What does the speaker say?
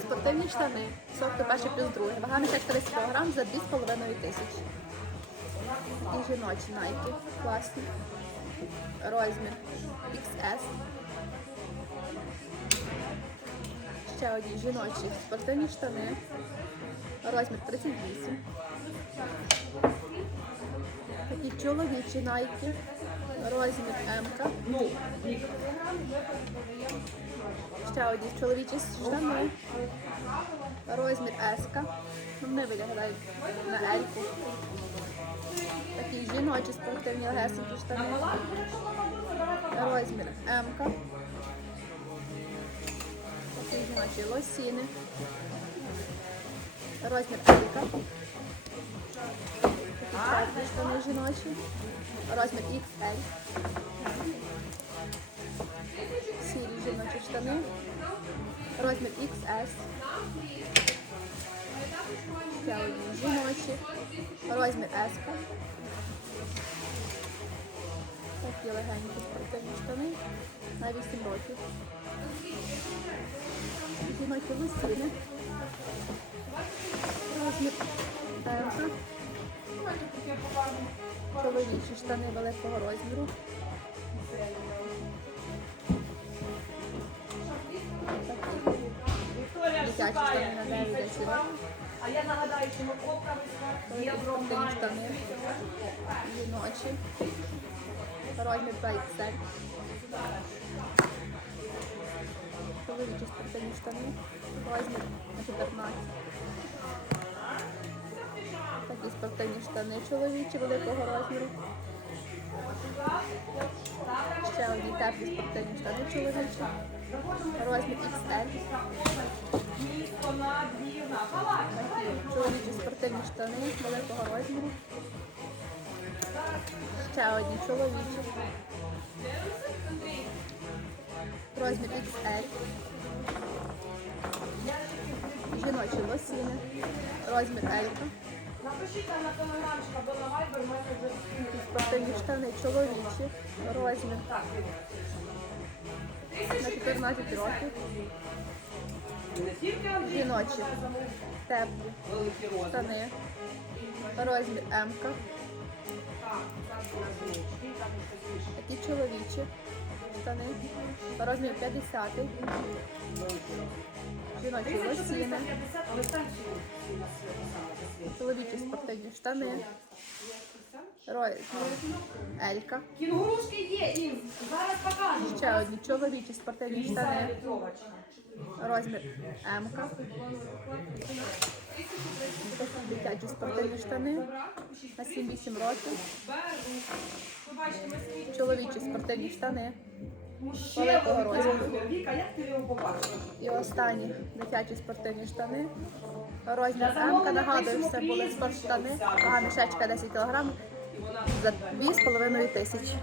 Спортивні штани. Сорти перший плюс другий. Вага мішечка 10 кг за 2,5 тисячі. І жіночі найки. Класні. Розмір XS. Ще одні жіночі спортивні штани. Розмір 38. Такі чоловічі найки. Розмір М. Ще одні чоловічі штани. Розмір S. Ну, Вони виглядають на L. Такі жіночі спортивні легесенькі штани. Розмір М. Такі жіночі лосіни. Розмір L. Штани жіночі. Розмір XL. Сірі жіночі штани. Розмір XS. Ще одні жіночі. Розмір S. Такі легенькі спортивні штани на 8 років. Жіночі лосіни. Розмір Чоловічі штани великого розміру. Дитячі штани на 9 років. А я нагадаю, що мокровка Великі спортивні штани. Жіночі. Розмір 2XL. Чоловічі спортивні штани. Розмір на 14. Такі спортивні штани чоловічі великого розміру. Ще одні теплі спортивні штани чоловічі. Розмір XL. чоловічі спортивні штани великого розміру. Ще одні чоловічі. Розмір XL. Жіночі лосіни. Розмір L. Напишіть нам на телеграмчик або на вайбер, ми вже Такі спортивні штани чоловічі. Розмір на 14 років. Жіночі. Теплі штани. Розмір М. Такі чоловічі штани. Розмір 50. Чоловічі спортивні штани. Розмір Елька. Кінгурушки є, Ін. Зараз покажу. Ще одні чоловічі спортивні штани. Розмір М. Дитячі спортивні штани на 7-8 років. Чоловічі спортивні штани. Ще. Віка, як ти його побачила? І останні дитячі спортивні штани. Розмір М. Нагадую, все були спортштани. Вага мішечка 10 кг за 2,5 тисячі.